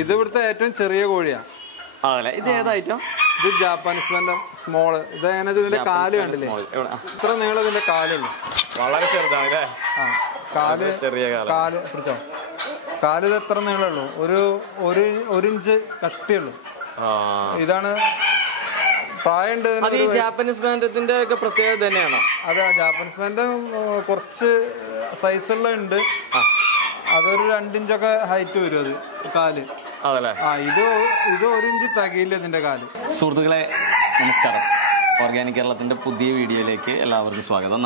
ഇത് ഇവിടുത്തെ ഏറ്റവും ചെറിയ കോഴിയാ. അതല്ലേ, ഇത് ഏതാ ഐറ്റം? ഇത് ജാപ്പാനീസ് സ്മോള്. ഇതെങ്ങനെ ഇതിന്റെ കാല് കണ്ടില്ലേ? ഇത്ര നീളം ഇതിന്റെ കാലുള്ളൂ. വളരെ ചെറുതാണ് അല്ലേ? കാല് ചെറിയ കാല് പിടിച്ചോ. കാല് ഇത് എത്ര നീളമുള്ളൂ? ഒരു ഇഞ്ച് കഷ്ടിയുള്ളൂ. ഇതാണ് പ്രായമുണ്ട്. ജാപ്പനീസ് ബാൻഡത്തിന്റെ ഒക്കെ പ്രത്യേകത തന്നെയാണോ? അതെ, ജാപ്പനീസ് ബാൻഡ് കുറച്ച് സൈസുള്ള ഉണ്ട്. അതൊരു 2 ഇഞ്ചൊക്കെ ഹൈറ്റ് വരും അത് കാല്. അതല്ലേ? ഇത് 1 ഇഞ്ച് തികയില്ല ഇതിന്റെ കാല്. സുഹൃത്തുക്കളെ നമസ്കാരം. ഓർഗാനിക് കേരളത്തിൻ്റെ പുതിയ വീഡിയോയിലേക്ക് എല്ലാവർക്കും സ്വാഗതം.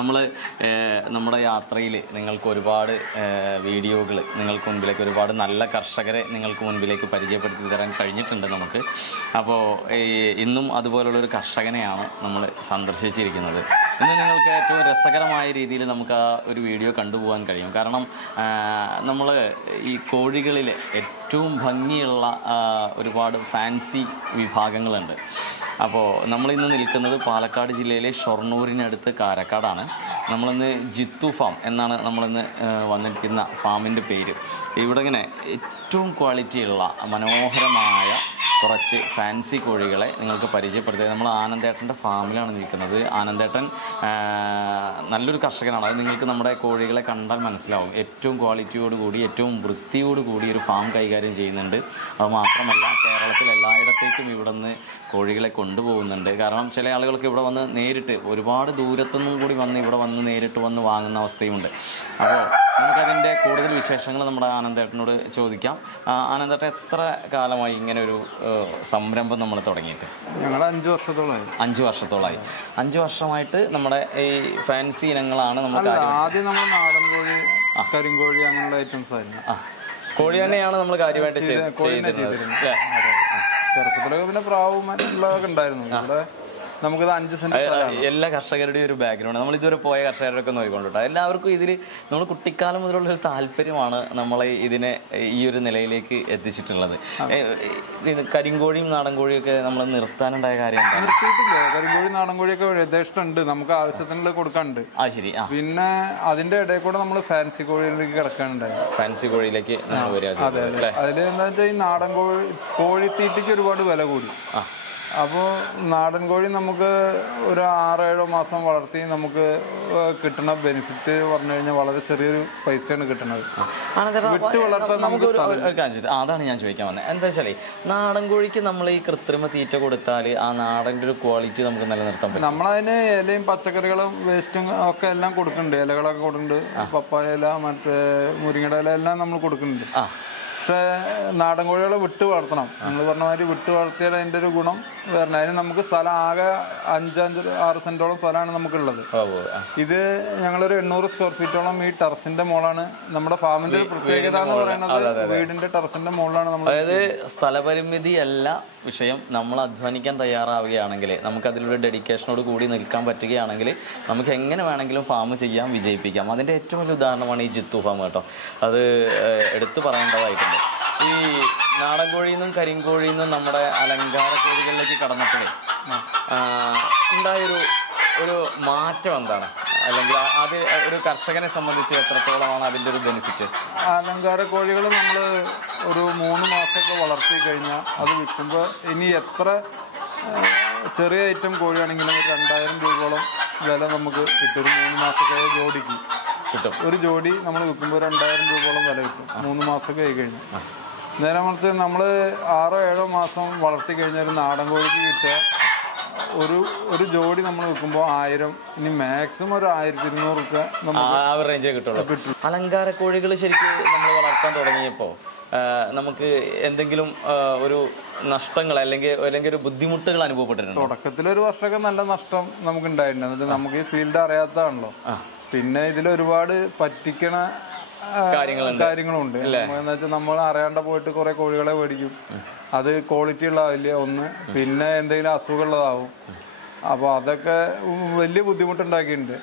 നമ്മുടെ യാത്രയിൽ നിങ്ങൾക്ക് ഒരുപാട് വീഡിയോകൾ നിങ്ങൾക്ക് മുൻപിലേക്ക്, ഒരുപാട് നല്ല കർഷകരെ നിങ്ങൾക്ക് മുൻപിലേക്ക് പരിചയപ്പെടുത്തി തരാൻ കഴിഞ്ഞിട്ടുണ്ട് നമുക്ക്. അപ്പോൾ ഇന്നും അതുപോലുള്ളൊരു കർഷകനെയാണ് നമ്മൾ സന്ദർശിച്ചിരിക്കുന്നത്. ഇന്ന് നിങ്ങൾക്ക് ഏറ്റവും രസകരമായ രീതിയിൽ നമുക്ക് ആ ഒരു വീഡിയോ കണ്ടുപോകാൻ കഴിയും. കാരണം നമ്മൾ ഈ കോഴികളിൽ ഏറ്റവും ഭംഗിയുള്ള ഒരുപാട് ഫാൻസി വിഭാഗങ്ങളുണ്ട്. അപ്പോൾ നമ്മളിന്ന് നിൽക്കുന്നത് പാലക്കാട് ജില്ലയിലെ ഷൊർണൂരിനടുത്ത് കാരക്കാടാണ്. നമ്മളിന്ന് ജിത്തു ഫാം എന്നാണ് നമ്മളിന്ന് വന്നിരിക്കുന്ന ഫാമിൻ്റെ പേര്. ഇവിടെ ഇങ്ങനെ ഏറ്റവും ക്വാളിറ്റിയുള്ള മനോഹരമായ കുറച്ച് ഫാൻസി കോഴികളെ നിങ്ങൾക്ക് പരിചയപ്പെടുത്തുക. നമ്മൾ ആനന്ദേട്ടൻ്റെ ഫാമിലാണ് നിൽക്കുന്നത്. ആനന്ദേട്ടൻ നല്ലൊരു കർഷകനാണ്. അത് നിങ്ങൾക്ക് നമ്മുടെ കോഴികളെ കണ്ടാൽ മനസ്സിലാവും. ഏറ്റവും ക്വാളിറ്റിയോടുകൂടി, ഏറ്റവും വൃത്തിയോടുകൂടി ഒരു ഫാം കൈകാര്യം ചെയ്യുന്നുണ്ട്. അത് മാത്രമല്ല, കേരളത്തിൽ എല്ലായിടത്തേക്കും ഇവിടെ നിന്ന് കോഴികളെ കൊണ്ടുപോകുന്നുണ്ട്. കാരണം ചില ആളുകൾക്ക് ഇവിടെ വന്ന് നേരിട്ട് ഒരുപാട് ദൂരത്തുനിന്നും കൂടി വന്ന് ഇവിടെ വന്ന് നേരിട്ട് വന്ന് വാങ്ങുന്ന അവസ്ഥയുമുണ്ട്. അപ്പോൾ നമുക്കതിൻ്റെ കൂടുതൽ വിശേഷങ്ങൾ നമ്മുടെ ആനന്ദേട്ടനോട് ചോദിക്കാം. ആനന്ദേട്ടൻ എത്ര കാലമായി ഇങ്ങനെ ഒരു സംരംഭം നമ്മൾ തുടങ്ങിയിട്ട്? ഞങ്ങൾ 5 വർഷത്തോളമായി. 5 വർഷത്തോളമായി. 5 വർഷമായിട്ട് നമ്മുടെ ഈ ഫാൻസി ഇനങ്ങളാണ് നമ്മൾ ആദ്യം നമ്മൾ നാടൻ കോഴി, കരിങ്കോഴി അങ്ങനെയുള്ള ഐറ്റംസ് ആയിരുന്നു. കോഴി തന്നെയാണ് നമ്മൾ കാര്യമായിട്ട് ചെയ്തിരുന്നത്. ചെറുപ്പത്തിലൊക്കെ പിന്നെ പ്രാവും മറ്റുള്ളതൊക്കെ ഉണ്ടായിരുന്നു. ഇവിടെ നമുക്കിത് 5 സെന്റ്. എല്ലാ കർഷകരുടെയും ഒരു ബാക്ക്ഗ്രൗണ്ട് നമ്മൾ ഇതുവരെ പോയ കർഷകരൊക്കെ നോക്കിക്കൊണ്ടിട്ടോ. എല്ലാവർക്കും ഇതിൽ നമ്മൾ കുട്ടിക്കാലം മുതലുള്ള ഒരു താല്പര്യമാണ് നമ്മളെ ഇതിനെ ഈ ഒരു നിലയിലേക്ക് എത്തിച്ചിട്ടുള്ളത്. കരിങ്കോഴിയും നാടൻ കോഴിയൊക്കെ നമ്മൾ നിർത്താനുണ്ടായ കാര്യം നിർത്തിയിട്ടില്ല. കരിങ്കോഴി നാടൻ കോഴിയൊക്കെ യഥേഷ്ടമുണ്ട്, നമുക്ക് ആവശ്യത്തിനുള്ള കൊടുക്കാനുണ്ട്. ശരി. പിന്നെ അതിന്റെ ഇടയിൽ കൂടെ നമ്മൾ ഫാൻസി കോഴിയിലേക്ക് കിടക്കാനുണ്ടായി. ഫാൻസി കോഴിയിലേക്ക് അതിൽ എന്താ വെച്ചാൽ ഈ നാടൻ കോഴിത്തീറ്റയ്ക്ക് ഒരുപാട് വില കൂടി. അപ്പോൾ നാടൻ കോഴി നമുക്ക് ഒരു 6-7 മാസം വളർത്തി നമുക്ക് കിട്ടുന്ന ബെനിഫിറ്റ് പറഞ്ഞു കഴിഞ്ഞാൽ വളരെ ചെറിയൊരു പൈസയാണ് കിട്ടുന്നത്. വിട്ട് വളർത്താൻ നമുക്ക് അതാണ് ഞാൻ ചോദിക്കാൻ വന്നത്. എന്താ വെച്ചാൽ നാടൻ കോഴിക്ക് നമ്മൾ ഈ കൃത്രിമ തീറ്റ കൊടുത്താൽ ആ നാടൻ്റെ ഒരു ക്വാളിറ്റി നമുക്ക് നിലനിർത്താൻ പറ്റും. നമ്മളതിന് ഇലയും പച്ചക്കറികളും വേസ്റ്റും ഒക്കെ എല്ലാം കൊടുക്കുന്നുണ്ട്. ഇലകളൊക്കെ കൊടുക്കുന്നുണ്ട്. പപ്പായ ഇല, മറ്റേ മുരിങ്ങയുടെ ഇല എല്ലാം നമ്മൾ കൊടുക്കുന്നുണ്ട്. പക്ഷേ നാടൻ കോഴികളെ വിട്ട് വളർത്തണം. നിങ്ങൾ പറഞ്ഞ മാതിരി വിട്ട് വളർത്തിയാൽ അതിൻ്റെ ഒരു ഗുണം വരണം. അതിന് നമുക്ക് സ്ഥലം ആകെ 5-6 സെന്റോളം സ്ഥലമാണ് നമുക്കുള്ളത്. ഇത് ഞങ്ങളൊരു 800 സ്ക്വയർ ഫീറ്റോളം ഈ ടെറസിന്റെ മോളാണ് നമ്മുടെ ഫാമിന്റെ ഒരു പ്രത്യേകത എന്ന് പറയുന്നത്. വീടിന്റെ ടെറസിന്റെ മോളിലാണ് നമ്മൾ. അതായത് സ്ഥലപരിമിതി അല്ല വിഷയം. നമ്മൾ അധ്വാനിക്കാൻ തയ്യാറാവുകയാണെങ്കിൽ, നമുക്ക് അതിലൊരു ഡെഡിക്കേഷനോട് കൂടി നിൽക്കാൻ പറ്റുകയാണെങ്കിൽ നമുക്ക് എങ്ങനെ വേണമെങ്കിലും ഫാം ചെയ്യാം, വിജയിപ്പിക്കാം. അതിന്റെ ഏറ്റവും വലിയ ഉദാഹരണമാണ് ഈ ജിത്തു ഫാം കേട്ടോ. അത് എടുത്തു പറയേണ്ടതായിട്ടുണ്ട്. ഈ നാടൻ കോഴിയിൽ നിന്നും കരിങ്കോഴിയിൽ നിന്നും നമ്മുടെ അലങ്കാര കോഴികളിലേക്ക് കടന്നപ്പോഴേ ഉണ്ടായൊരു മാറ്റം എന്താണ്? അല്ലെങ്കിൽ അത് ഒരു കർഷകനെ സംബന്ധിച്ച് എത്രത്തോളമാണ് അതിൻ്റെ ഒരു ബെനിഫിറ്റ്? അലങ്കാര കോഴികൾ നമ്മൾ ഒരു 3 മാസമൊക്കെ വളർത്തി കഴിഞ്ഞാൽ അത് വിൽക്കുമ്പോൾ ഇനി എത്ര ചെറിയ ഐറ്റം കോഴിയാണെങ്കിലും 2000 രൂപയോളം വില നമുക്ക് കിട്ടും. ഒരു 3 മാസമൊക്കെ ജോഡിക്ക് കിട്ടും. ഒരു ജോഡി നമ്മൾ വിൽക്കുമ്പോൾ 2000 രൂപയോളം വില കിട്ടും 3 മാസമൊക്കെ ആയി കഴിഞ്ഞാൽ. നേരെ മറിച്ച് നമ്മൾ 6-7 മാസം വളർത്തി കഴിഞ്ഞാൽ ഒരു നാടൻ കോഴിക്ക് കിട്ടുക ഒരു ജോഡി നമ്മൾ വിൽക്കുമ്പോൾ 1000, ഇനി മാക്സിമം ഒരു 1200 രൂപ കിട്ടും. അലങ്കാര കോഴികൾ ശരിക്കും നമ്മൾ വളർത്താൻ തുടങ്ങിയപ്പോൾ നമുക്ക് എന്തെങ്കിലും ഒരു നഷ്ടങ്ങൾ അല്ലെങ്കിൽ ഒരു ബുദ്ധിമുട്ടുകൾ അനുഭവപ്പെട്ടിട്ടുണ്ട്? തുടക്കത്തിൽ ഒരു വർഷമൊക്കെ നല്ല നഷ്ടം നമുക്ക് ഉണ്ടായിട്ടുണ്ട്. നമുക്ക് ഈ ഫീൽഡ് അറിയാത്തതാണല്ലോ. പിന്നെ ഇതിലൊരുപാട് പറ്റിക്കണ കാര്യങ്ങളുണ്ട്. എന്ന് വെച്ചാൽ നമ്മൾ അറിയാണ്ട് പോയിട്ട് കുറെ കോഴികളെ മേടിക്കും. അത് ക്വാളിറ്റി ഉള്ളതാവില്ല ഒന്ന്, പിന്നെ എന്തെങ്കിലും അസുഖമുള്ളതാവും. അപ്പോൾ അതൊക്കെ വലിയ ബുദ്ധിമുട്ടുണ്ടാക്കിയിട്ടുണ്ട്.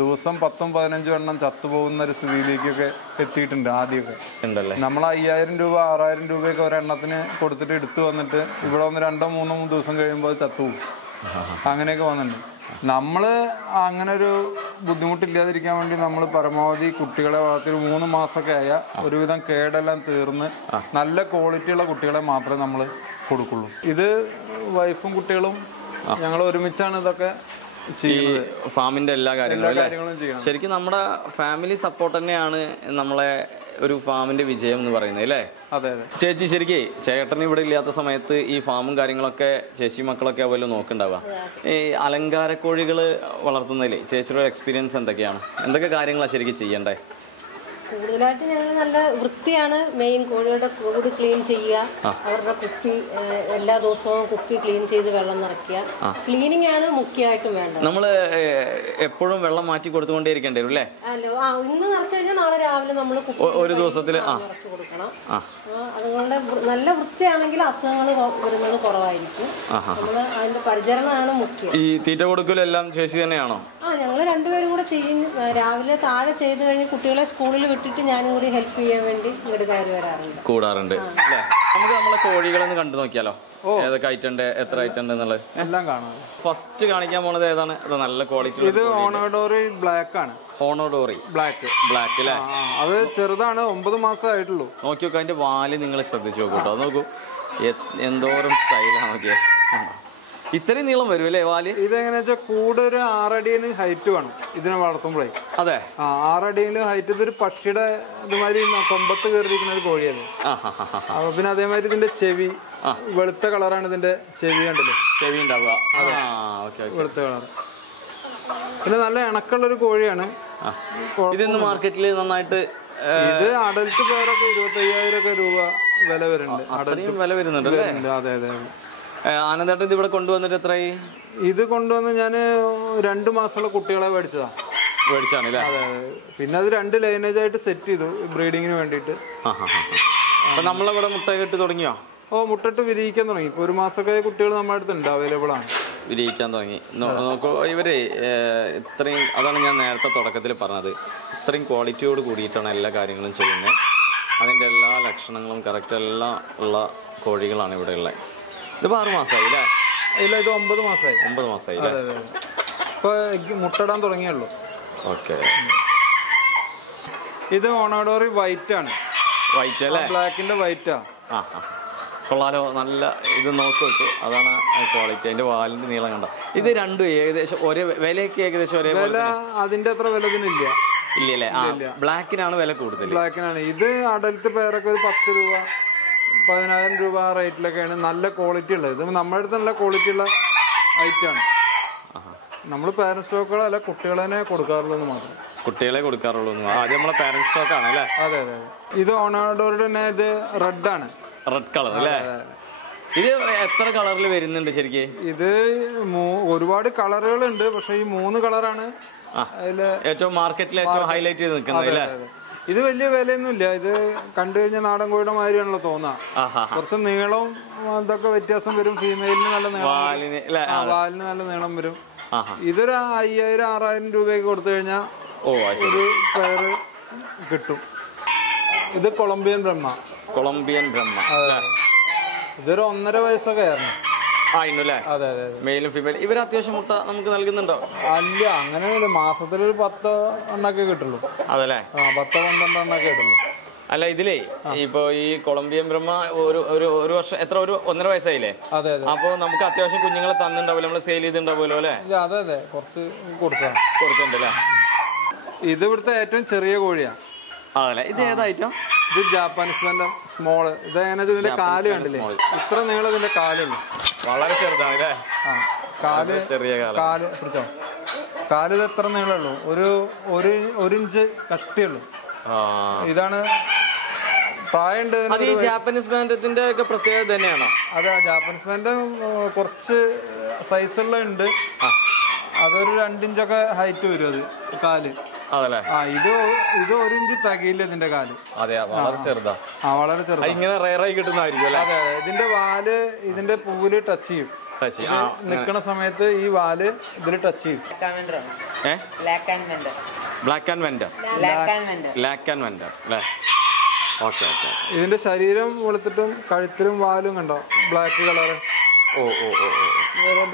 ദിവസം 10-15 എണ്ണം ചത്തുപോകുന്ന ഒരു സ്ഥിതിയിലേക്കൊക്കെ എത്തിയിട്ടുണ്ട്. ആദ്യമൊക്കെ നമ്മൾ 5000 രൂപ 6000 രൂപയൊക്കെ ഒരെണ്ണത്തിന് കൊടുത്തിട്ട് എടുത്തു വന്നിട്ട് ഇവിടെ വന്ന് 2-3 ദിവസം കഴിയുമ്പോൾ അത് ചത്തുപോകും. അങ്ങനെയൊക്കെ വന്നിട്ടുണ്ട്. നമ്മള് അങ്ങനെ ഒരു ബുദ്ധിമുട്ടില്ലാതിരിക്കാൻ വേണ്ടി നമ്മൾ പരമാവധി കുട്ടികളെ വളർത്തി 3 മാസമൊക്കെ ആയ ഒരുവിധം കേടെല്ലാം തീർന്ന് നല്ല ക്വാളിറ്റിയുള്ള കുട്ടികളെ മാത്രമേ നമ്മൾ കൊടുക്കുള്ളൂ. ഇത് വൈഫും കുട്ടികളും ഞങ്ങൾ ഒരുമിച്ചാണ് ഇതൊക്കെ ഈ ഫാമിന്റെ എല്ലാ കാര്യങ്ങളും ചെയ്യണം. ശരിക്കും നമ്മുടെ ഫാമിലി സപ്പോർട്ട് തന്നെയാണ് നമ്മളെ ഒരു ഫാമിന്റെ വിജയം എന്ന് പറയുന്നത് അല്ലേ? അതെ അതെ. ചേച്ചി ശരിക്കും ചേട്ടൻ ഇവിടെ ഇല്ലാത്ത സമയത്ത് ഈ ഫാമും കാര്യങ്ങളൊക്കെ ചേച്ചി മക്കളൊക്കെ അവല്ലോ നോക്കുന്നുണ്ടാവുക. ഈ അലങ്കാര കോഴികൾ വളർത്തുന്നതിൽ ചേച്ചിയുടെ എക്സ്പീരിയൻസ് എന്തൊക്കെയാണ്? എന്തൊക്കെ കാര്യങ്ങളാണ് ശരിക്കും ചെയ്യണ്ടേ? കൂടുതലായിട്ട് ഞങ്ങൾ നല്ല വൃത്തിയാണ് മെയിൻ. കോഴികളുടെ കൂട് ക്ലീൻ ചെയ്യുക, അവരുടെ കുപ്പി എല്ലാ ദിവസവും കുപ്പി ക്ലീൻ ചെയ്ത് വെള്ളം നിറയ്ക്കുക. ക്ലീനിങ് ആണ് മുഖ്യമായിട്ടും വേണ്ടത്. നമ്മള് എപ്പോഴും വെള്ളം മാറ്റി കൊടുത്തുകൊണ്ടേ ഇരിക്കേണ്ടി വരും അല്ലേ? അല്ലോ, ഇന്ന് നിറച്ചു കഴിഞ്ഞാൽ നാളെ രാവിലെ നമ്മൾ ഒരു ദിവസത്തിൽ നിറച്ചു കൊടുക്കണം. അതുകൊണ്ട് നല്ല വൃത്തിയാണെങ്കിൽ അസുഖങ്ങൾ വരുന്നത് കുറവായിരിക്കും. നമ്മള് അതിന്റെ പരിചരണമാണ് മുഖ്യം. ഈ തീറ്റ കൊടുക്കലെല്ലാം ചേച്ചി തന്നെയാണോ? ഞങ്ങൾ രണ്ടുപേരും കൂടെ ചെയ്യും. രാവിലെ താഴെ ചെയ്ത് കഴിഞ്ഞ് കുട്ടികളെ സ്കൂളിൽ വിട്ടിട്ട് ഞാനും കൂടി ഹെൽപ്പ് ചെയ്യാൻ വേണ്ടി ഇങ്ങോട്ട് കയറി കൂടാറുണ്ട്. നമുക്ക് നമ്മളെ കോഴികളൊന്ന് കണ്ടു നോക്കിയാലോ? ഏതൊക്കെ ഐറ്റം ഉണ്ട്, എത്ര ഐറ്റം ഉണ്ട് എന്നുള്ളത് എല്ലാം കാണാം. ഫസ്റ്റ് കാണിക്കാൻ പോണത് ഏതാണ്? നല്ല ക്വാളിറ്റി. ഇത് ഓണോഡോറി ബ്ലാക്ക് ആണ്. ഓണോഡോറി ബ്ലാക്ക് അല്ലേ? അത് ചെറുതാണ്, 9 മാസമായിട്ടുള്ളൂ. നോക്കി നോക്കാം, അതിന്റെ വാല് നിങ്ങൾ ശ്രദ്ധിച്ചു നോക്കൂട്ടോ. നോക്കൂ എന്തോരം സ്റ്റൈലാണ് നോക്കിയേ. ഇത്രയും നീളം വരും അല്ലേ വാല്? ഇതെങ്ങനെയാ വെച്ചാൽ കൂടെ ഒരു 6 അടിയിൽ ഹൈറ്റ് വേണം ഇതിനെ വളർത്തുമ്പോഴേ. അതെ, 6 അടിയിൽ ഹൈറ്റ്. ഇതൊരു പക്ഷിയുടെ ഇതുമാതിരി കൊമ്പത്ത് കയറിയിരിക്കുന്ന ഒരു കോഴിയാണ്. അപ്പൊ പിന്നെ അതേമാതിരി ഇതിന്റെ ചെവി വെളുത്ത കളറാണ്. ഇതിന്റെ ചെവി കണ്ടില്ലേ? ചെവി ഉണ്ടാവുക വെളുത്ത കളർ. പിന്നെ നല്ല ഇണക്കുള്ളൊരു കോഴിയാണ്. ഇതിന്ന് മാർക്കറ്റിൽ നന്നായിട്ട് ഇത് അഡൽട്ട് പേരൊക്കെ 25,000 രൂപ വില വരുന്നുണ്ട്. വില വരുന്നുണ്ട്. അതെ അതെ. ആനന്ദേട്ടൻ ഇത് ഇവിടെ കൊണ്ടുവന്നിട്ട് എത്രയായി? ഇത് കൊണ്ടുവന്ന് ഞാൻ 2 മാസമുള്ള കുട്ടികളെ മേടിച്ചാണ് അല്ലേ? അതെ. പിന്നെ അത് 2 ലൈനേജ് ആയിട്ട് സെറ്റ് ചെയ്തു ബ്രീഡിങ്ങിന് വേണ്ടിയിട്ട്. അപ്പൊ നമ്മളിവിടെ മുട്ട കെട്ടി തുടങ്ങിയോ? മുട്ടിട്ട് വിരിയിക്കാൻ തുടങ്ങി. ഇപ്പൊ 1 മാസമൊക്കെ കുട്ടികൾ നമ്മുടെ അടുത്തുണ്ട്, അവൈലബിൾ ആണ്. വിരിയിക്കാൻ തുടങ്ങി. നോക്കൂ ഇവരെ ഇത്രയും, അതാണ് ഞാൻ നേരത്തെ തുടക്കത്തിൽ പറഞ്ഞത്, ഇത്രയും ക്വാളിറ്റിയോട് കൂടിയിട്ടാണ് എല്ലാ കാര്യങ്ങളും ചെയ്യുന്നത്. അതിന്റെ എല്ലാ ലക്ഷണങ്ങളും കറക്റ്റ് എല്ലാം ഉള്ള കോഴികളാണ് ഇവിടെ ഉള്ളത്. ഇതിപ്പോ 6 മാസമായി അല്ലേ? ഇല്ല, ഇത് 9 മാസമായി. 9 മാസമായി. ഇപ്പൊ മുട്ടയിടാൻ തുടങ്ങിയുള്ളൂ. ഓക്കെ. ഇത് ഓണോഡോറി വൈറ്റ് ആണ്. വൈറ്റ് അല്ലേ? ബ്ലാക്കിന്റെ വൈറ്റാ. കൊള്ളാലോ, നല്ല ഇത് നോക്കി വെച്ചു. അതാണ് ക്വാളിറ്റി. അതിന്റെ വാലിന്റെ നീളം കണ്ട. ഇത് രണ്ടും ഏകദേശം ഒരേ വിലയൊക്കെ ഏകദേശം ഒരേ വില. അതിന്റെ അത്ര വില ഇതിനില്ല. ഇല്ലല്ലേ? ബ്ലാക്കിനാണ് വില കൂടുതൽ. ബ്ലാക്കിനാണ്. ഇത് അഡൽട്ട് പേരൊക്കെ ഒരു 10 രൂപ 10,000 രൂപ റേറ്റിലൊക്കെയാണ്. നല്ല ക്വാളിറ്റി ഉള്ളത്. ഇത് നമ്മുടെ അടുത്ത് നല്ല ക്വാളിറ്റി ഉള്ള ഐറ്റാണ്. നമ്മൾ പാരന്റ് സ്റ്റോക്കുകളല്ല, കുട്ടികളെ തന്നെ കൊടുക്കാറുള്ളൂ മാത്രം. കുട്ടികളെ കൊടുക്കാറുള്ളൂ. ആദ്യം നമ്മളെ പാരന്റ് സ്റ്റോക്ക് ആണ് അല്ലേ? അതെ അതെ. ഇത് ഓണോഡോറിയുടെ തന്നെ ഇത് റെഡ് ആണ്. റെഡ് കളർ അല്ലേ? ഇത് എത്ര കളറിൽ വരുന്നുണ്ട് ശരിക്ക്? ഇത് ഒരുപാട് കളറുകളുണ്ട്. പക്ഷെ ഈ 3 കളറാണ് ഏറ്റവും മാർക്കറ്റിൽ ഏറ്റവും ഹൈലൈറ്റ് ചെയ്ത് നിൽക്കുന്നത് അല്ലേ? ഇത് വലിയ വിലയൊന്നുമില്ല. ഇത് കണ്ടു കഴിഞ്ഞാൽ നാടൻ കോഴിയുടെ മാതിരിയാണല്ലോ തോന്നാ. കുറച്ച് നീളവും അതൊക്കെ വ്യത്യാസം വരും. ഫീമെയിലിന് നല്ല നീളം, വാലിന് നല്ല നീളം വരും. ഇതൊരു 5,000-6,000 രൂപയ്ക്ക് കൊടുത്തു കഴിഞ്ഞാൽ ഒരു പേര് കിട്ടും. ഇത് കൊളംബിയൻ ബ്രഹ്മ. ഇതൊരു 1.5 വയസ്സൊക്കെ ആയിരുന്നു. അതെ അതെ. മെയിലും ഫീമെയിൽ ഇവർ അത്യാവശ്യം മുട്ട നമുക്ക് നൽകുന്നുണ്ടോ? അല്ല, അങ്ങനെയല്ല. മാസത്തിലൊരു 10 എണ്ണൊക്കെ കിട്ടുള്ളൂ. അതല്ലേ? 10-12 എണ്ണൊക്കെ കിട്ടുള്ളൂ. അല്ല, ഇതിലേ ഇപ്പൊ ഈ കൊളംബിയൻ ബ്രഹ്മ ഒരു വർഷം എത്ര, ഒരു 1.5 വയസ്സായില്ലേ? അതെ അതെ. അപ്പൊ നമുക്ക് അത്യാവശ്യം കുഞ്ഞുങ്ങളെ തന്നിട്ടുണ്ടാവില്ല, നമ്മള് സെയിൽ ചെയ്തിട്ടുണ്ടാവുമല്ലോ അല്ലെ? അതെ അതെ, കുറച്ച് കൊടുത്തിട്ടുണ്ടല്ലേ? ഇത് ഇവിടുത്തെ ഏറ്റവും ചെറിയ കോഴിയാ. അതല്ലേ? ഇത് ഏതായിട്ടും? ഇത് ജാപ്പാനീസ് വെന്റം സ്മോള്. ഇതെങ്ങനെ ഇതിന്റെ കാല് കണ്ടില്ലേ? ഇത്ര നീളം ഇതിന്റെ കാലുള്ളൂ. വളരെ ചെറുതാണ് അല്ലേ? ചെറിയ കാല് പിടിച്ചോ. കാല് ഇത് എത്ര നീളമുള്ളൂ? ഒരു ഇഞ്ച് കഷ്ടിയുള്ളൂ. ഇതാണ് പ്രായമുണ്ട്. ജാപ്പനീസ് ബാൻഡത്തിന്റെ ഒക്കെ പ്രത്യേകത തന്നെയാണോ? അതെ, ജാപ്പനീസ് ബാൻഡ് കുറച്ച് സൈസുള്ള ഉണ്ട്. അതൊരു 2 ഇഞ്ചൊക്കെ ഹൈറ്റ് വരും അത് കാല്. അതല്ലേ? ഇത് 1 ഇഞ്ച് തികയില്ല ഇതിന്റെ കാല്. അതെ, വളരെ ചെറുതാ. വളരെ ചെറുതാ. ഇങ്ങനെ റയറായി കിട്ടുന്നതായിരിക്കും. അതെ അതെ. ഇതിന്റെ വാല് ഇതിന്റെ പൂവില് ടച്ച് ചെയ്യും. നിക്കണ സമയത്ത് ഈ വാല് ഇതിൽ ടച്ച് ചെയ്യും. ബ്ലാക്ക് ആൻഡ് വെൻഡർ അല്ലേ? ഓക്കെ. ഇതിന്റെ ശരീരം വെളുത്തിട്ടും കഴുത്തിലും വാലും കണ്ടോ ബ്ലാക്ക് കളറ്.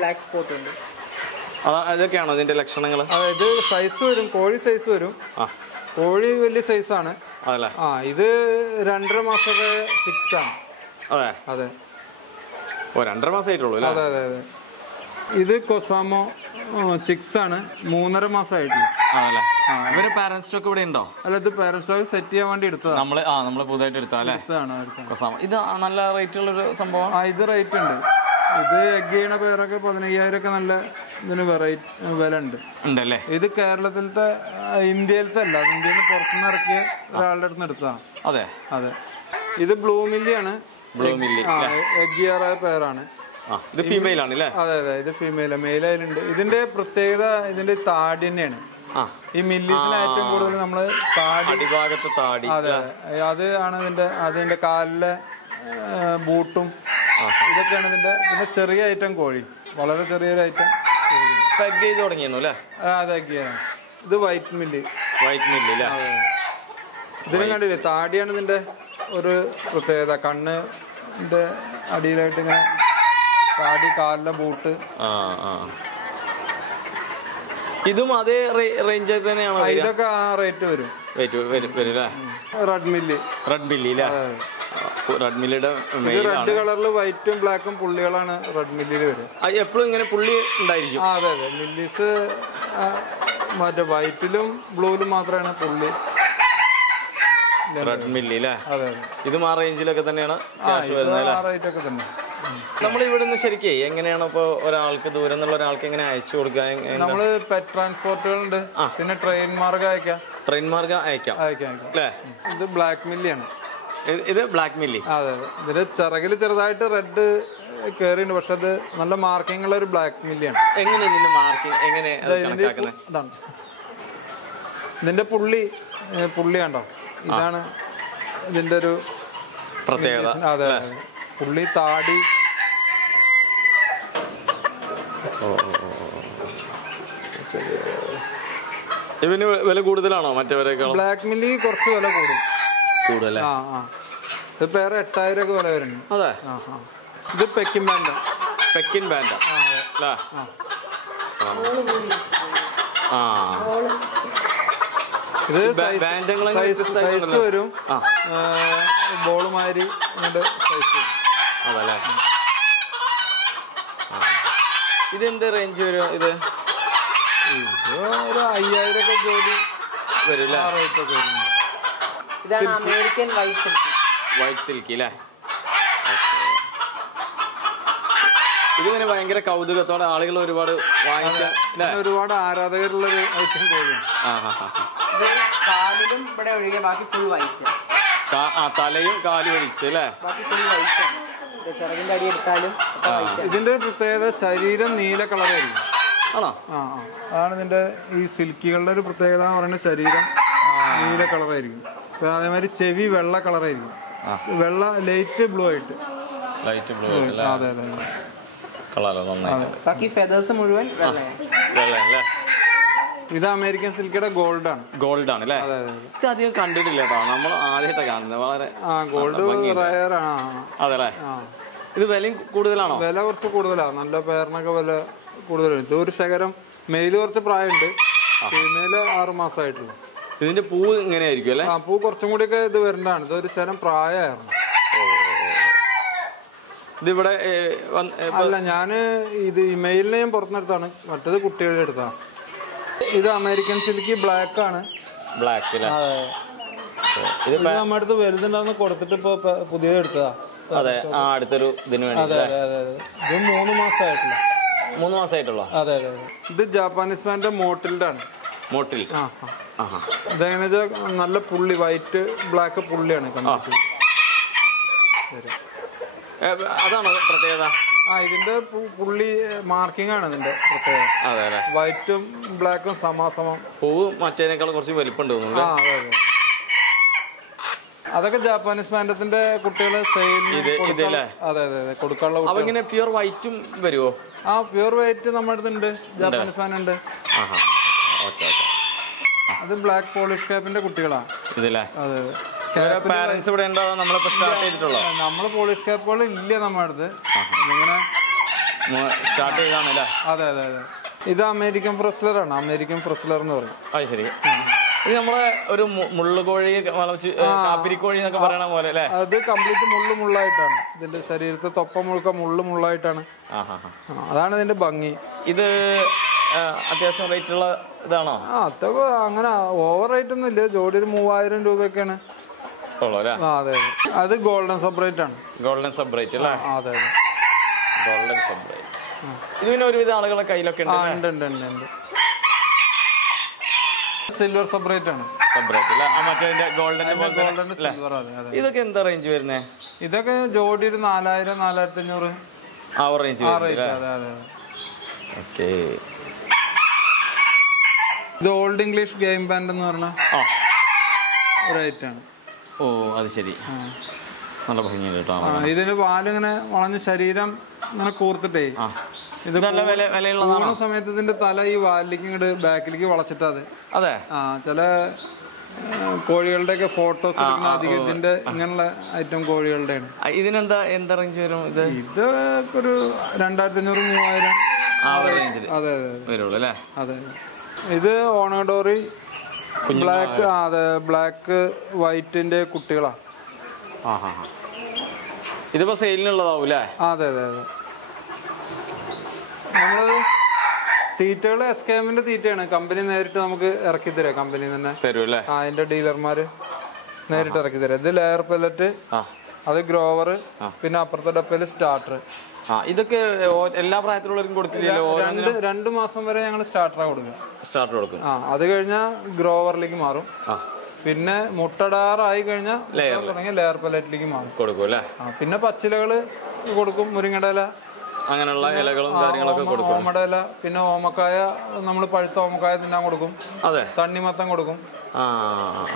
ബ്ലാക്ക് സ്പോട്ട് ഉണ്ട്. അതൊക്കെയാണോ ഇതിന്റെ ലക്ഷണങ്ങൾ? ഇത് സൈസ് വരും, കോഴി സൈസ് വരും. കോഴി വലിയ സൈസാണ്. അതല്ലേ? ഇത് 2.5 മാസമൊക്കെ ചിക്സ് ആണ്. അതെ അതെ. 2.5 മാസമായിട്ടുള്ളൂ. അതെ അതെ അതെ. ഇത് കൊസാമോ ചിക്സ് ആണ്, 3.5 മാസമായിട്ടുള്ളൂ. അതല്ലേ? ഇവര് പാരന്റ് സ്റ്റോക്ക് ഇവിടെ ഉണ്ടോ? അല്ല, ഇത് പാരന്റ് സ്റ്റോക്ക് സെറ്റ് ചെയ്യാൻ വേണ്ടി എടുത്തതാണ്. നമ്മള് പുതുതായിട്ട് എടുത്തല്ലേ? ഇത് നല്ല റേറ്റ് ഉള്ളൊരു സംഭവം. ഇത് റേറ്റ് ഉണ്ട്. ഇത് എഗ് ചെയ്യണ പേരൊക്കെ 15,000 ഒക്കെ നല്ല ഇതിന് വില ഉണ്ട്. ഉണ്ടല്ലേ? ഇത് കേരളത്തിലത്തെ, ഇന്ത്യയിലത്തെ അല്ല, ഇന്ത്യയിൽ നിന്ന് പുറത്തുനിന്ന് ഇറക്കിയ ഒരാളുടെ അടുത്ത് എടുത്തതാണ്. അതെ അതെ. ഇത് ബ്ലൂ മില്ലിയാണ്. എഗ് ചെയ്യാറായ പേരാണ്. ഇത് ഫീമെയിൽ ആണ്. അതെ അതെ, ഇത് ഫീമെയിൽ. മെയിലായാലുണ്ട്. ഇതിന്റെ പ്രത്യേകത ഇതിന്റെ താടി തന്നെയാണ്. ഈ മില്ലീസിന് ഏറ്റവും കൂടുതൽ നമ്മള് അടിഭാഗത്ത് താടി. അതെ, അത് ആണ് അതിന്റെ കാലിലെ ബൂട്ടും ഇതൊക്കെയാണ് ഇതിന്റെ. പിന്നെ ചെറിയ ഐറ്റം കോഴി, വളരെ ചെറിയൊരു ഐറ്റം എഗ് ചെയ്ത് തുടങ്ങിയിരുന്നു അല്ലേ? അതെ, എഗ് ചെയ്യാൻ. ഇത് വൈറ്റ് മില്ല്. ഇതിനും കണ്ടില്ലേ, താടിയാണ് ഇതിന്റെ ഒരു പ്രത്യേകത. കണ്ണിന്റെ അടിയിലായിട്ട് ഇങ്ങനെ താടി, കാലിലെ ബൂട്ട്. ഇതും അതേ റേഞ്ച് തന്നെയാണോ? ഇതൊക്കെ ആ റേറ്റ് വരും. Red milli. റെഡ് മില്ലിയുടെ റെഡ് കളറിൽ വൈറ്റും ബ്ലാക്കും പുള്ളികളാണ് റെഡ് മില്ലിൽ വരും. എപ്പോഴും ഇങ്ങനെ പുള്ളി ഉണ്ടായിരിക്കും. അതെ അതെ. മില്ലീസ് മറ്റേ വൈറ്റിലും ബ്ലൂവിലും മാത്രമാണ് പുള്ളി. റെഡ് മില്ലി അല്ലേ? അതെ. ഇതും ആ റേഞ്ചിലൊക്കെ തന്നെയാണ്. നമ്മൾ ഇവിടുന്ന് ശരിക്കും എങ്ങനെയാണ് ഇപ്പൊ ഒരാൾക്ക് ദൂരം എന്നുള്ള ഒരാൾക്ക് എങ്ങനെ അയച്ചു കൊടുക്കാൻ? നമ്മള് പെറ്റ് ട്രാൻസ്പോർട്ടുകളുണ്ട്, പിന്നെ ട്രെയിൻ മാർഗം അയക്കാം. അല്ലേ? ഇത് ബ്ലാക്ക് മില്ലിയാണ്. ഇത് ബ്ലാക്ക് മില്ലി. അതെ അതെ. ഇതിന്റെ ചിറകില് ചെറുതായിട്ട് റെഡ് കേറിയുണ്ട്, പക്ഷെ അത് നല്ല മാർക്കിംഗ് ഉള്ള ഒരു ബ്ലാക്ക് മില്ലിയാണ്. എങ്ങനെ ഇതിന്റെ മാർക്കിംഗ് എങ്ങനെ? ഇതാണ് ഇതിന്റെ പുള്ളി കണ്ടോ? ഇതാണ് ഇതിന്റെ ഒരു പ്രത്യേകത. അതെ, പുള്ളി, താടി. ഇതിന് വില കൂടുതലാണോ മറ്റേവരെക്കാളും? ബ്ലാക്ക് മില്ലി കുറച്ച് വില കൂടുതൽ. ഇത് പേരെ 8,000 ഒക്കെ വില വരുന്നു. അതെ. ഇത് പെക്കിൻ ബാൻഡ്. ഇത് സൈസ് വരും, ബോളുമാതിരി സൈസ്. അതല്ലേ? ഇതെന്ത് റേഞ്ച് വരും? ഇത് ഒരു 5,000 ഒക്കെ ജോലി വരും. ഇതാണ് അമേരിക്കൻ വൈറ്റ് സിൽക്കി അല്ലേ? ഇതിങ്ങനെ ഭയങ്കര കൗതുകത്തോടെ ആളുകൾ ഒരുപാട് വാങ്ങിക്കാൻ, ഒരുപാട് ആരാധകരുള്ള ഒരു ഐറ്റം കോഴിയാണ്. കാലിലും ഇവിടെ ഒഴികെ ബാക്കി ഫുൾ വൈറ്റ്. തലയും കാലും ഒഴിച്ച് അല്ലേ? ബാക്കി ഫുൾ വൈറ്റ് ആണ്. ചിറകിന്റെ അടി എടുത്താലും ഇതിന്റെ പ്രത്യേകത ശരീരം നീല കളറായിരിക്കും. ആണോ? അതാണ് ഇതിന്റെ ഈ സിൽക്കികളുടെ ഒരു പ്രത്യേകത എന്ന് പറയുന്നത്. ശരീരം നീല കളറായിരിക്കും. അതേമാതിരി ചെവി വെള്ള കളറായിരിക്കും. വെള്ള ലൈറ്റ് ബ്ലൂ ആയിട്ട്. അതെ അതെ. ബാക്കി ഫെദേഴ്സ് മുഴുവൻ വെള്ളയല്ലേ? ഇത് അമേരിക്കൻ സിൽക്കിയുടെ ഗോൾഡ് ആണ്. അല്ലേ? ഇത് അധികം കണ്ടിട്ടില്ല കേട്ടോ, നമ്മൾ ആദ്യമായിട്ടാണ് കാണുന്നത്. വളരെ ഗോൾഡ് റയർ ആണ്. അതെല്ലേ? ഇത് വിലയും കൂടുതലാണോ? വില കുറച്ച് കൂടുതലാണ്. നല്ല പേരിനൊക്കെ വില കൂടുതലാണ്. ഇത് ഒരു ശകരം മെയില് കുറച്ച് പ്രായമുണ്ട്, ഫീമെയില് 6 മാസമായിട്ടുള്ളൂ. ഇതിന്റെ പൂ ഇങ്ങനെയായിരിക്കും അല്ലേ? പൂ കുറച്ചും കൂടിയൊക്കെ ഇത് വരേണ്ടതാണ്. ഇതൊരു ശരം പ്രായമായിരുന്നു. ഇതിവിടെ അല്ല, ഞാന് ഇത് മെയിലിനെ ഞാൻ പുറത്തെടുത്താണ്, മറ്റേത് കുട്ടികളുടെ അടുത്താണ്. ഇത് അമേരിക്കൻ സിൽക്കി ബ്ലാക്ക് ആണ്. ഇത് നമ്മുടെ അടുത്ത് വലുതുണ്ടാവുന്ന കൊടുത്തിട്ട് ഇപ്പൊ പുതിയത് എടുത്തതാ. അടുത്തൊരു ഇതിന് വേണ്ടി. അതെ അതെ അതെ. ഇത് 3 മാസമായിട്ടുള്ള. 3 മാസമായിട്ടുള്ള. അതെ അതെ. ഇത് ജാപ്പാനീസ് പാന്റെ മോട്ടിൽഡ് ആണ്. ഇതെങ്ങനെ വെച്ചാൽ നല്ല പുള്ളി, വൈറ്റ് ബ്ലാക്ക് പുള്ളിയാണ് കണ്ടിട്ട്. അതാണോ പ്രത്യേകത? ഇതിന്റെ പുള്ളി മാർക്കിംഗ് ആണ് ഇതിന്റെ പ്രത്യേകത. വൈറ്റും ബ്ലാക്കും സമാസമം. പൂവ് മറ്റേനേക്കാൾ കുറച്ച് വലിപ്പം തോന്നുന്നു. അതൊക്കെ ജാപ്പാനീസ് പാൻഡത്തിന്റെ കുട്ടികളെ അതെ അതെ കൊടുക്കാനുള്ള. പ്യൂർ വൈറ്റും വരുമോ? പ്യൂർ വൈറ്റ് നമ്മുടെ അടുത്തുണ്ട്. ജാപ്പാനീസ് പാൻ ഉണ്ട്. അത് ബ്ലാക്ക് പോളിഷ് ക്യാപ്പിന്റെ കുട്ടികളാണ്. അതെ. പാരന്റ്സ് ഇവിടെ ഉണ്ടോ? നമ്മളിപ്പോ സ്റ്റാർട്ട് ചെയ്തിട്ടുള്ളൂ. നമ്മള് പോളിഷ് ക്യാപ്പുകൾ ഇല്ല നമ്മുടെ അടുത്ത്. ഇങ്ങനെ സ്റ്റാർട്ട് ചെയ്താണല്ലേ? അതെ അതെ അതെ. ഇത് അമേരിക്കൻ ഫ്രസ്ലറാണ്. അമേരിക്കൻ ഫ്രസ്ലർ എന്ന് പറയും. അത് ശരി. ഇത് നമ്മളെ ഒരു മുള്ളുകോഴി, കാപ്പിരിക്കോഴി എന്നൊക്കെ പറയണ പോലെ അല്ലേ? അത് കംപ്ലീറ്റ് മുള്ളായിട്ടാണ്. ഇതിന്റെ ശരീരത്തെ തൊപ്പ മുഴുക്ക മുള്ളായിട്ടാണ്. അതാണ് ഇതിന്റെ ഭംഗി. ഇത് അത്യാവശ്യം റേറ്റ് ഉള്ള ഇതാണോ? അതൊക്കെ അങ്ങനെ ഓവർ റേറ്റ് ഒന്നും ഇല്ല. ജോഡി ഒരു 3000 രൂപയൊക്കെയാണ്. അതെ. അത് ഗോൾഡൻ സബ്രൈറ്റ് ആണ്. ഗോൾഡൻ സബ്രൈറ്റ് അല്ലേ? അതെ, ഗോൾഡൻ സബ്രൈറ്റ്. ഇത് പിന്നെ ഒരുവിധ ആളുകളെ കയ്യിലൊക്കെ ഉണ്ട്. സിൽവർ സബ്രൈറ്റ് ആണ്. സബ്രൈറ്റ് അല്ലേ? Golden silver. ഇതൊക്കെ എന്താ റേഞ്ച് വരുന്നേ? ഇതൊക്കെ ജോഡി 4000 4500 ആ റേഞ്ച്. ഓക്കേ. ഇത് ഓൾഡ് ഇംഗ്ലീഷ് ഗെയിം ബാൻഡ് എന്ന് പറഞ്ഞ ഒരു ഐറ്റാണ്. ഓ, അത് ശരി. നല്ല ഭംഗിയുണ്ട് കേട്ടോ. ഇതിന് പാലിങ്ങനെ വളഞ്ഞ് ശരീരം ഇങ്ങനെ കൂർത്തിട്ടേ ഇത് പോകുന്ന സമയത്ത് ഇതിന്റെ തല ഈ വാലിലേക്ക് ഇങ്ങോട്ട് ബാക്കിലേക്ക് വളച്ചിട്ടത്. അതെ. ചില കോഴികളുടെ ഒക്കെ ഫോട്ടോസ് എടുക്കുന്ന അധികം ഇതിന്റെ ഇങ്ങനെയുള്ള ഐറ്റം കോഴികളുടെയാണ്. എന്താ റേഞ്ച് വരും? ഇത് ഒരു 2500 3000. അതെ വരുള്ളൂ. അതെ. ഇത് ഓണോഡോറി ബ്ലാക്ക്. അതെ, ബ്ലാക്ക് വൈറ്റിന്റെ കുട്ടികളാ. ഇതിപ്പോ സെയിലിനുള്ളതാവൂലേ? അതെ. നമ്മള് തീറ്റകള് എസ്കേമിന്റെ തീറ്റയാണ്. കമ്പനി നേരിട്ട് നമുക്ക് ഇറക്കി തരാം. കമ്പനി തന്നെ തരൂല്ലേ? അതിന്റെ ഡീലർമാര് നേരിട്ട് ഇറക്കി തരാം. ഇത് ലെയർ പെല്ലറ്റ്, അത് ഗ്രോവർ, പിന്നെ അപ്പുറത്തെ ഡപ്പയില് സ്റ്റാർട്ടർ. ഇതൊക്കെ എല്ലാ പ്രായത്തിലുള്ളവർക്കും കൊടുക്കില്ലല്ലോ? 2 മാസം വരെ ഞങ്ങൾ സ്റ്റാർട്ടർ കൊടുക്കും. അത് കഴിഞ്ഞാൽ ഗ്രോവറിലേക്ക് മാറും. പിന്നെ മുട്ടടാറായി കഴിഞ്ഞാൽ തുടങ്ങി ലെയർ പെല്ലറ്റിലേക്ക് മാറും. കൊടുക്കും. പിന്നെ പച്ചിലകള് കൊടുക്കും. മുരിങ്ങയുടെ ഇല, അങ്ങനെയുള്ള ഇലകളും കാര്യങ്ങളൊക്കെ കൊടുക്കും. ഓമയുടെ ഇല, പിന്നെ ഓമക്കായ, നമ്മൾ പഴുത്ത ഓമക്കായ തിന്നാൻ കൊടുക്കും. അതെ. തണ്ണിമത്തം കൊടുക്കും.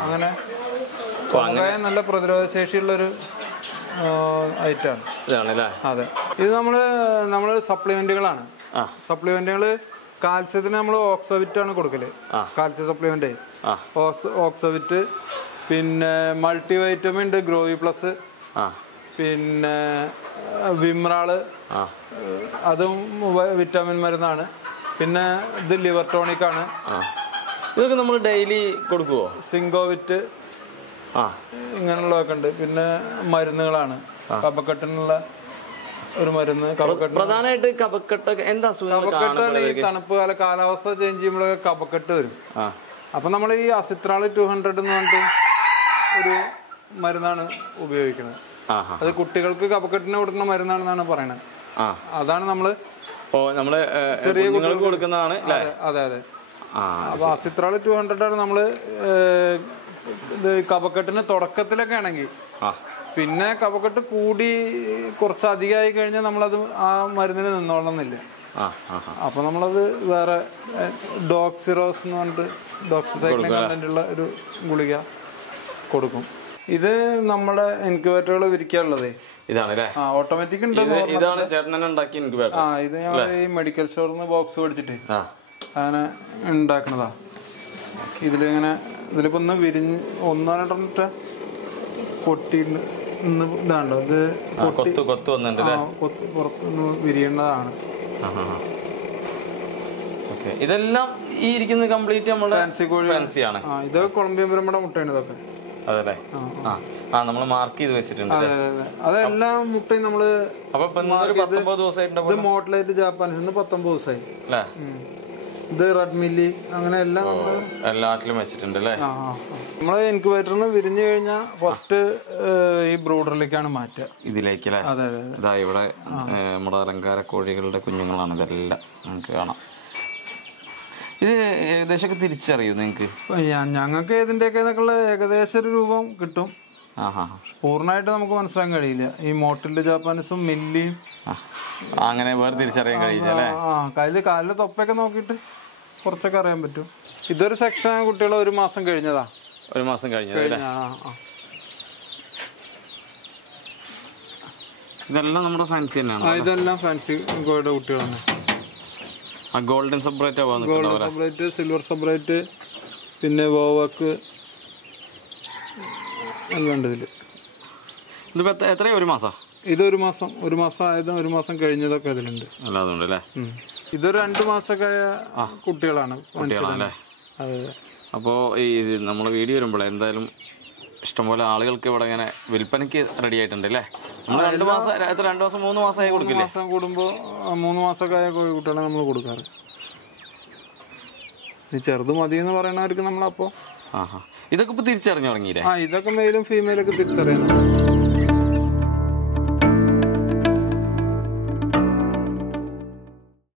അങ്ങനെ ഓമക്കായ നല്ല പ്രതിരോധ ശേഷിയുള്ളൊരു ഐറ്റാണ്. അതെ. ഇത് നമ്മള് സപ്ലിമെന്റുകളാണ്. സപ്ലിമെന്റുകള് കാൽസ്യത്തിന് നമ്മൾ ഓക്സോവിറ്റ് ആണ് കൊടുക്കല്. കാൽസ്യം സപ്ലിമെന്റ് ഓക്സോവിറ്റ്, പിന്നെ മൾട്ടി വൈറ്റമിൻ ഉണ്ട്, ഗ്രോവി പ്ലസ്, പിന്നെ വിമ്രാള്, അതും വിറ്റാമിൻ മരുന്നാണ്. പിന്നെ ഇത് ലിവർ ടോണിക് ആണ്. ഇതൊക്കെ നമ്മൾ ഡെയിലി കൊടുക്കുവോ? സിങ്കോവിറ്റ്, ഇങ്ങനെയുള്ളതൊക്കെ ഉണ്ട്. പിന്നെ മരുന്നുകളാണ്. കഫക്കെട്ടിനുള്ള ഒരു മരുന്ന്. പ്രധാനമായിട്ട് കഫക്കെട്ടൊക്കെ എന്താ? കഫക്കെട്ടാണ് ഈ തണുപ്പ് കാലാവസ്ഥ ചേഞ്ച് ചെയ്യുമ്പോഴൊക്കെ കഫക്കെട്ട് വരും. അപ്പൊ നമ്മൾ ഈ അസിത്രാള് 200 എന്ന് പറഞ്ഞിട്ട് ഒരു മരുന്നാണ് ഉപയോഗിക്കുന്നത്. അത് കുട്ടികൾക്ക് കഫക്കെട്ടിന് കൊടുക്കുന്ന മരുന്നാണെന്നാണ് പറയണത്. അതാണ് നമ്മള് ചെറിയ കുട്ടികൾക്ക് കൊടുക്കുന്നതാണ്. അതെ. അപ്പൊ അസിത്രാള് 200 ആണ് നമ്മള്. ഇത് കഫക്കെട്ടിന് തുടക്കത്തിലൊക്കെ ആണെങ്കിൽ. പിന്നെ കഫക്കെട്ട് കൂടി കുറച്ചധികമായി കഴിഞ്ഞാൽ നമ്മളത് ആ മരുന്നിന് നിന്നോളന്നില്ല. അപ്പൊ നമ്മളത് വേറെ ഡോക്സിറോസ് എന്ന് പറഞ്ഞിട്ട് ഡോക്സിസൈക്ലിൻ കണ്ടന്റുള്ള ഒരു ഗുളിക കൊടുക്കും. ഇത് നമ്മുടെ ഇൻക്യുബേറ്ററുകൾ വിരിക്കാനുള്ളതേ ഇതാണ്. ഓട്ടോമാറ്റിക് ഉണ്ട്. ഇത് ഞങ്ങൾ ഈ മെഡിക്കൽ സ്റ്റോറിൽ നിന്ന് ബോക്സ് മേടിച്ചിട്ട് അങ്ങനെ ഉണ്ടാക്കണതാ. ഇതിലിപ്പോ ഒന്ന് വിരിഞ്ഞ് 1-2 പൊട്ടി ഇതാണ്ടോ. ഇത് പുറത്തുനിന്ന് വിരിയേണ്ടതാണ്. ഇതെല്ലാം ഈ ഇരിക്കുന്ന കംപ്ലീറ്റ് നമ്മുടെ ഫാൻസി കോഴിയാണ്. ഇത് കൊളംബിയൻ പെരുമ്പട മുട്ടയാണ് ഇതൊക്കെ. അതല്ലേ? നമ്മൾ മാർക്ക് ചെയ്ത് വെച്ചിട്ടുണ്ട്. അതെല്ലാം മുട്ടയും നമ്മള് ഇത് മോട്ടലൈറ്റ് ജാപ്പാനീസ് 19 ദിവസമായി. ഇത് റെഡ് മില്ലി, അങ്ങനെ എല്ലാം എല്ലാത്തിലും വെച്ചിട്ടുണ്ട് അല്ലേ? നമ്മള് ഇൻക്യുബേറ്ററിന് വിരിഞ്ഞു കഴിഞ്ഞാൽ ഫസ്റ്റ് ഈ ബ്രൂഡറിലേക്കാണ് മാറ്റുക. ഇതിലേക്കല്ലേ? ഇതാ ഇവിടെ നമ്മുടെ അലങ്കാര കോഴികളുടെ കുഞ്ഞുങ്ങളാണ് ഇതെല്ലാം. നമുക്ക് കാണാം. ഇത് ഏകദേശം തിരിച്ചറിയും നിങ്ങൾക്ക്? ഞങ്ങൾക്ക് ഇതിന്റെയൊക്കെ ഏകദേശം ഒരു രൂപം കിട്ടും. പൂർണ്ണമായിട്ട് നമുക്ക് മനസ്സിലാക്കാൻ കഴിയില്ല. ഈ മോട്ടിൽഡ് ജാപ്പാനീസും മില്ലിയും അങ്ങനെ വേറെ തിരിച്ചറിയാൻ കഴിയില്ല. കാലിലെ തൊപ്പൊക്കെ നോക്കിയിട്ട് കുറച്ചൊക്കെ അറിയാൻ പറ്റും. ഇതൊരു സെക്ഷൻ കുട്ടികൾ 1 മാസം കഴിഞ്ഞതാ. 1 മാസം കഴിഞ്ഞത്. ഇതെല്ലാം നമ്മുടെ ഫാൻസി തന്നെയാണ്. ഇതെല്ലാം ഫാൻസി കോഴിയുടെ കുട്ടികളാണ്. ഗോൾഡൻ സബ്രൈറ്റ്, ഗോൾഡൻ സബ്രൈറ്റ്, സിൽവർ സബ്രൈറ്റ്, പിന്നെ വോവക്ക് എല്ലാം ഉണ്ട് ഇതില്. ഇതിപ്പോ എത്രയാ? 1 മാസം. ഇത് 1 മാസം ആയതും 1 മാസം കഴിഞ്ഞതൊക്കെ അതിലുണ്ട്. അല്ലാതെ ഇതൊരു 2 മാസമൊക്കെ കുട്ടികളാണ്. അതെ. അപ്പോൾ ഈ നമ്മൾ വീഡിയോ വരുമ്പോൾ എന്തായാലും ഇഷ്ടംപോലെ ആളുകൾക്ക് ഇവിടെ ഇങ്ങനെ വിൽപ്പനയ്ക്ക് റെഡി ആയിട്ടുണ്ട് അല്ലേ? നമ്മൾ 2 മാസം 3 മാസമായി കൊടുക്കില്ലേ? 3 മാസം കൂടുമ്പോൾ 3 മാസമൊക്കെ ആയ കോഴിക്കുട്ടികളെ നമ്മൾ കൊടുക്കാറ്. ഈ ചെറുത് മതി എന്ന് പറയണവർക്ക് നമ്മളപ്പോ ഇതൊക്കെ ഇപ്പൊ തിരിച്ചറിഞ്ഞു തുടങ്ങിയില്ലേ? ഇതൊക്കെ മെയിലും ഫീമെയിലൊക്കെ തിരിച്ചറിയാം.